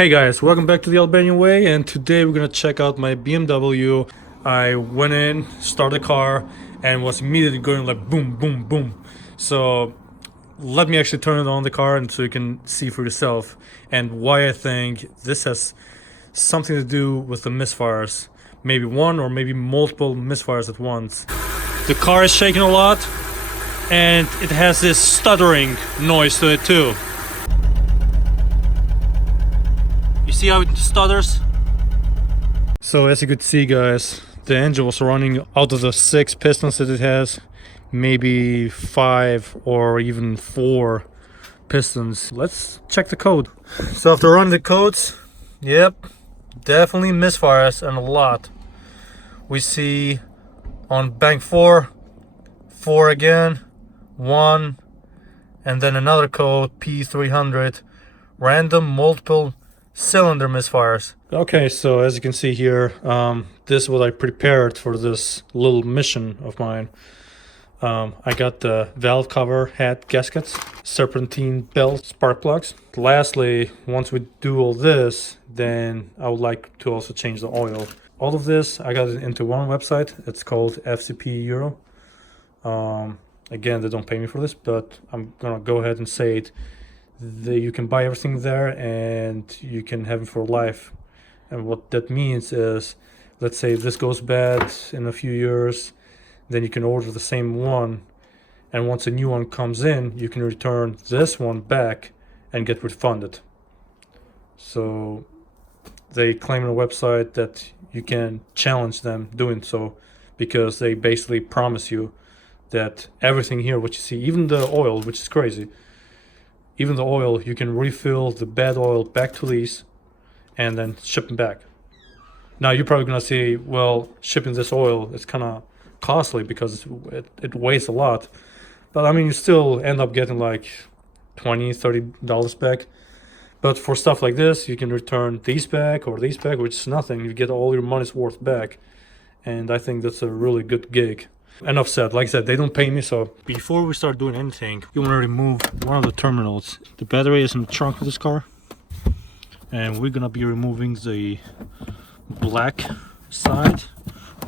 Hey guys, welcome back to the Albanian way, and today we're gonna check out my BMW. I went in, started the car, and was immediately going like boom, boom, boom. So let me actually turn it on the car and so you can see for yourself and why I think this has something to do with the misfires. Maybe one or maybe multiple misfires at once. The car is shaking a lot and it has this stuttering noise to it too. You see how it stutters? So as you could see guys, the engine was running out of the 6 pistons that it has, maybe 5 or even 4 pistons. Let's check the code. So after running the codes, yep, definitely misfires and a lot. We see on bank 4 again, 1, and then another code P300, random multiple cylinder misfires. Okay, so as you can see here, this is what I prepared for this little mission of mine. I got the valve cover head gaskets, Serpentine Belt spark plugs. Lastly, once we do all this, then I would like to also change the oil. All of this I got it into one website. It's called FCP Euro. Again, they don't pay me for this, but I'm gonna go ahead and say it. You can buy everything there and you can have it for life. And what that means is, let's say this goes bad in a few years, then you can order the same one, and once a new one comes in, you can return this one back and get refunded. So they claim on the website that you can challenge them doing so, because they basically promise you that everything here, what you see, even the oil, which is crazy, even the oil, you can refill the bad oil back to these and then ship them back. Now you're probably gonna say, well, shipping this oil is kind of costly because it weighs a lot, but I mean you still end up getting like $20-30 back. But for stuff like this, you can return these back or these back, which is nothing. You get all your money's worth back, and I think that's a really good gig. Enough said. Like I said, they don't pay me, so before we start doing anything, you want to remove one of the terminals. The battery is in the trunk of this car, and we're gonna be removing the black side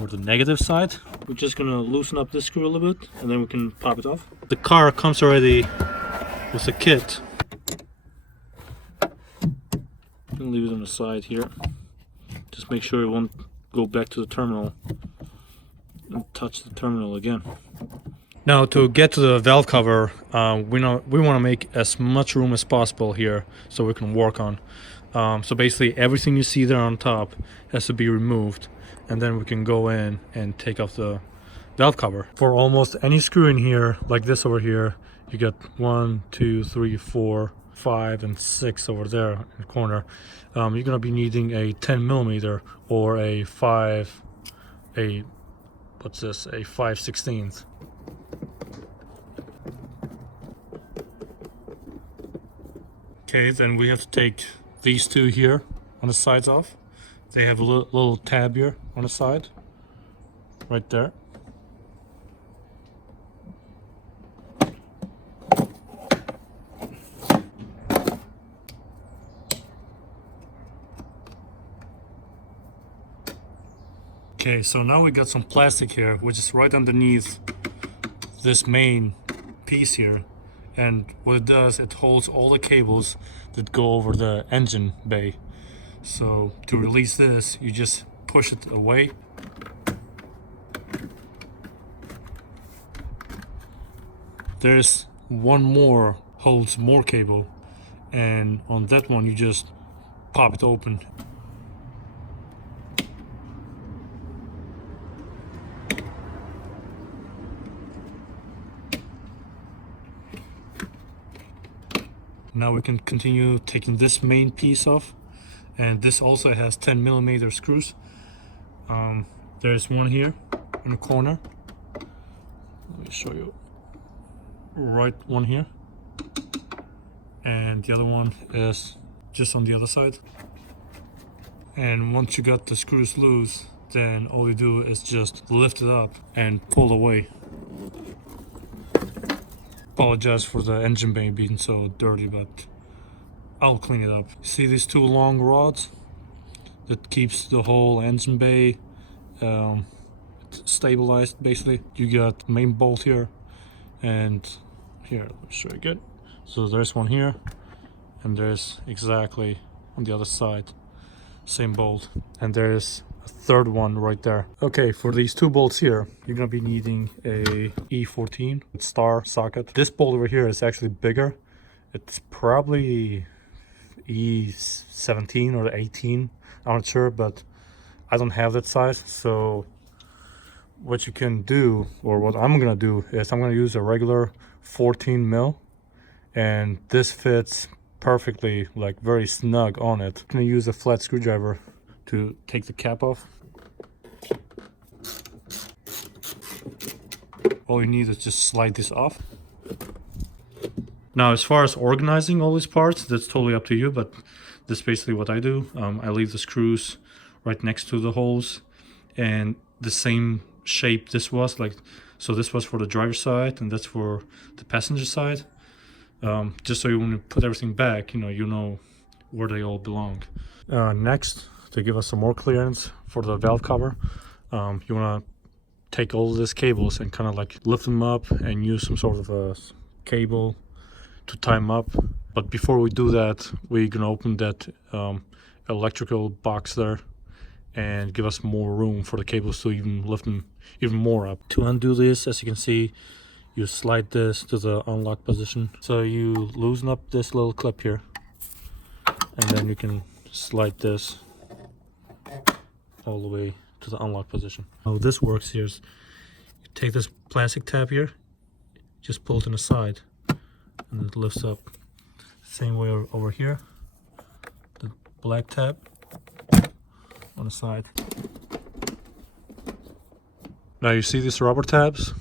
or the negative side. We're just gonna loosen up this screw a little bit and then we can pop it off. The car comes already with a kit. I'm gonna leave it on the side here. Just make sure it won't go back to the terminal and touch the terminal again. Now to get to the valve cover, we want to make as much room as possible here so we can work on. So basically everything you see there on top has to be removed, and then we can go in and take off the valve cover. For almost any screw in here, like this over here, you get 1, 2, 3, 4, 5, and 6 over there in the corner. You're gonna be needing a 10mm or a 5/16. Okay, then we have to take these two here on the sides off. They have a little tab here on the side, right there. Okay, so now we got some plastic here, which is right underneath this main piece here. And what it does, it holds all the cables that go over the engine bay. So to release this, you just push it away. There's one more, holds more cable, and on that one you just pop it open. Now we can continue taking this main piece off, and this also has 10mm screws. There's one here in the corner. Let me show you. Right one here, and the other one is just on the other side. And once you got the screws loose, then all you do is just lift it up and pull away. Apologize for the engine bay being so dirty, but I'll clean it up. See these two long rods that keeps the whole engine bay stabilized, basically. You got main bolt here, and here, let me show you again. So there's one here, and there's exactly on the other side, same bolt, and there's a third one right there. Okay, for these two bolts here, you're gonna be needing a E14 star socket. This bolt over here is actually bigger. It's probably E17 or 18, I'm not sure, but I don't have that size. So what you can do, or what I'm gonna do, is I'm gonna use a regular 14 mil, and this fits perfectly, like very snug on it. I'm gonna use a flat screwdriver to take the cap off. All you need is just slide this off. Now, as far as organizing all these parts, that's totally up to you, but this is basically what I do. I leave the screws right next to the holes, and the same shape this was, like, so this was for the driver's side and that's for the passenger side. Just so you, when you put everything back, you know where they all belong. Next, to give us some more clearance for the valve cover, you want to take all of these cables and kind of like lift them up and use some sort of a cable to tie them up. But before we do that, we're gonna open that electrical box there and give us more room for the cables to even lift them even more up. To undo this, as you can see, you slide this to the unlock position. So you loosen up this little clip here, and then you can slide this all the way to the unlock position. How this works here is you take this plastic tab here, just pull it on the side, and it lifts up. Same way over here, the black tab on the side. Now you see these rubber tabs,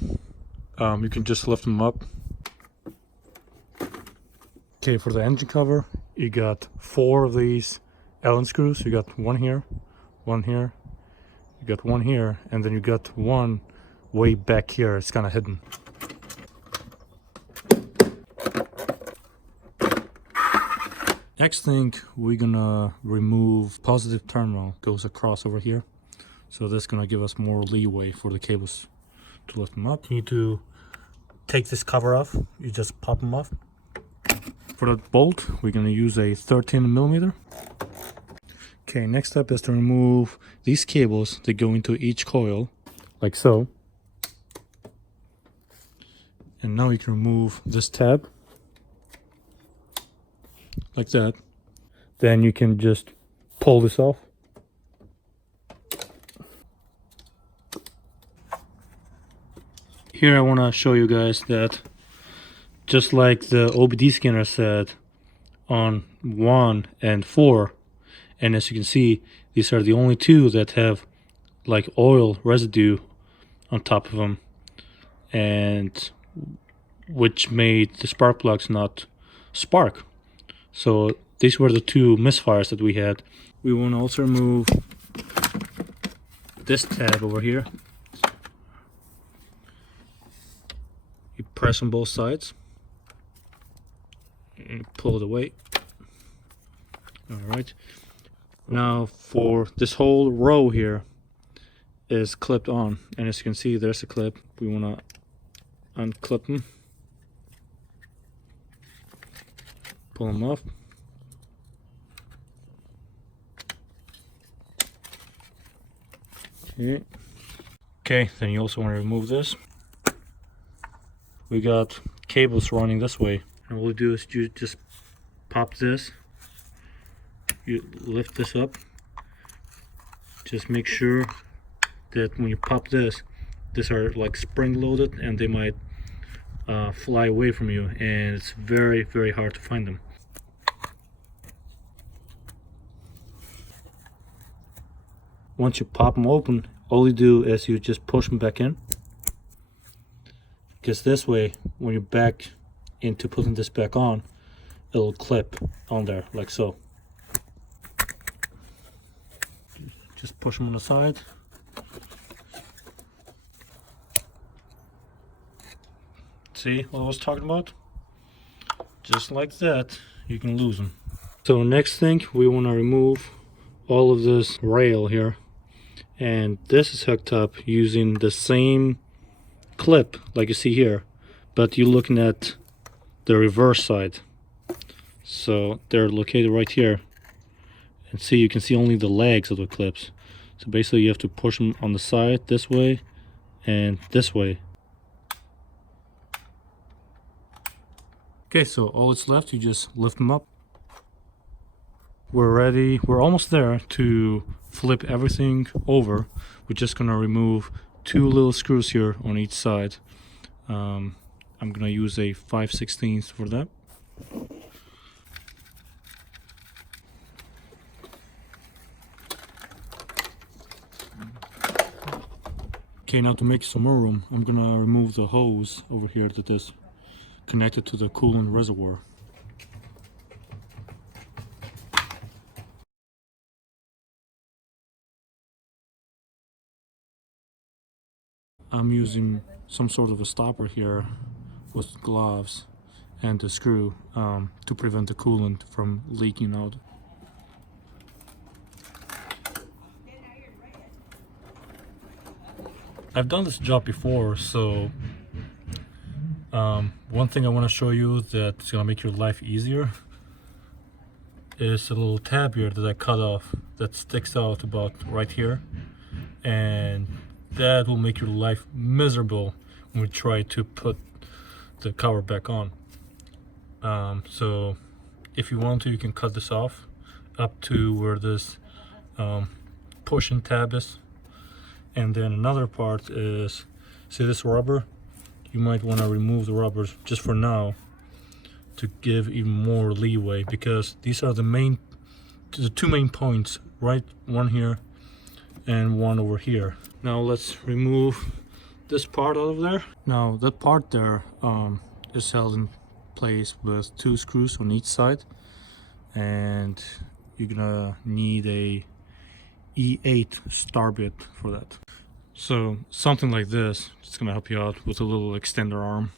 you can just lift them up. Okay, for the engine cover, you got 4 of these Allen screws. You got one here, you got one here, and then you got one way back here. It's kind of hidden. Next thing, we're gonna remove positive terminal, goes across over here. So that's gonna give us more leeway for the cables to lift them up. You need to take this cover off. You just pop them off. For that bolt, we're gonna use a 13 millimeter. Okay, next step is to remove these cables that go into each coil, like so. And now you can remove this tab, like that. Then you can just pull this off. Here I want to show you guys that, just like the OBD scanner said on 1 and 4, and as you can see, these are the only 2 that have like oil residue on top of them, and which made the spark plugs not spark. So these were the 2 misfires that we had. We want to also remove this tab over here. You press on both sides and pull it away. Alright. Now for this whole row here is clipped on, and as you can see, there's a clip. We want to unclip them, pull them off. Okay, then you also want to remove this. We got cables running this way, and what we do is you just pop this, you lift this up. Just make sure that when you pop this, these are like spring loaded and they might fly away from you, and it's very, very hard to find them. Once you pop them open, all you do is you just push them back in, because this way, when you're back into putting this back on, it'll clip on there like so. Just push them on the side. See what I was talking about? Just like that, you can lose them. So next thing, we want to remove all of this rail here, and this is hooked up using the same clip like you see here, but you're looking at the reverse side. So they're located right here, and see, you can see only the legs of the clips. So basically you have to push them on the side this way and this way. Okay, so all that's left, you just lift them up. We're ready, we're almost there to flip everything over. We're just gonna remove 2 little screws here on each side. I'm gonna use a 5/16 for that. Okay, now to make some more room, I'm gonna remove the hose over here that is connected to the coolant reservoir. I'm using some sort of a stopper here with gloves and a screw to prevent the coolant from leaking out. I've done this job before, so one thing I want to show you that's gonna make your life easier is a little tab here that I cut off that sticks out about right here, and that will make your life miserable when we try to put the cover back on. So if you want to, you can cut this off up to where this push and tab is. And then another part is, see this rubber? You might want to remove the rubbers just for now to give even more leeway, because these are the 2 main points, right? One here and one over here. Now let's remove this part out of there. Now that part there is held in place with 2 screws on each side, and you're gonna need a E8 star bit for that. So something like this, it's gonna help you out with a little extender arm.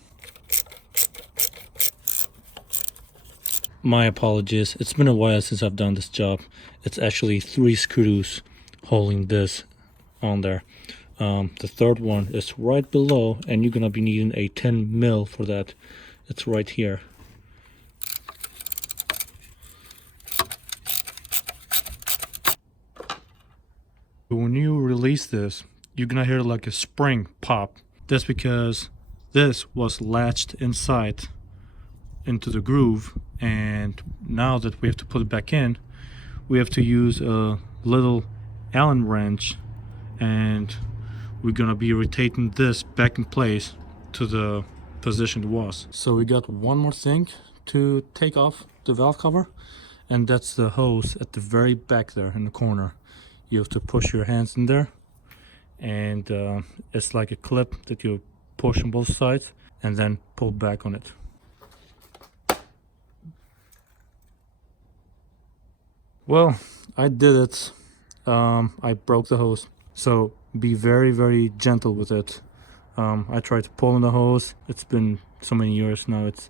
My apologies, it's been a while since I've done this job. It's actually 3 screws holding this on there. The third one is right below, and you're gonna be needing a 10 mil for that. It's right here. When you release this, you're gonna hear like a spring pop. That's because this was latched inside into the groove, and now that we have to put it back in, we have to use a little Allen wrench, and we're gonna be rotating this back in place to the position it was. So we got one more thing to take off the valve cover, and that's the hose at the very back there in the corner. You have to push your hands in there, and it's like a clip that you push on both sides and then pull back on it. Well, I did it. I broke the hose, so be very, very gentle with it. I tried to pull on the hose. It's been so many years now, it's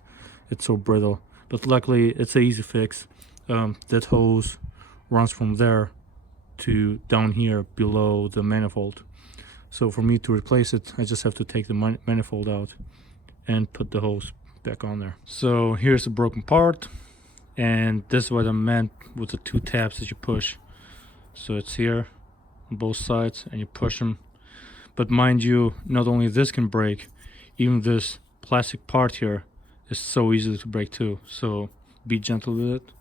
so brittle, but luckily it's an easy fix. That hose runs from there to down here below the manifold. So for me to replace it, I just have to take the manifold out and put the hose back on there. So here's the broken part, and this is what I meant with the 2 tabs that you push. So it's here on both sides, and you push them. But mind you, not only this can break, even this plastic part here is so easy to break too. So be gentle with it.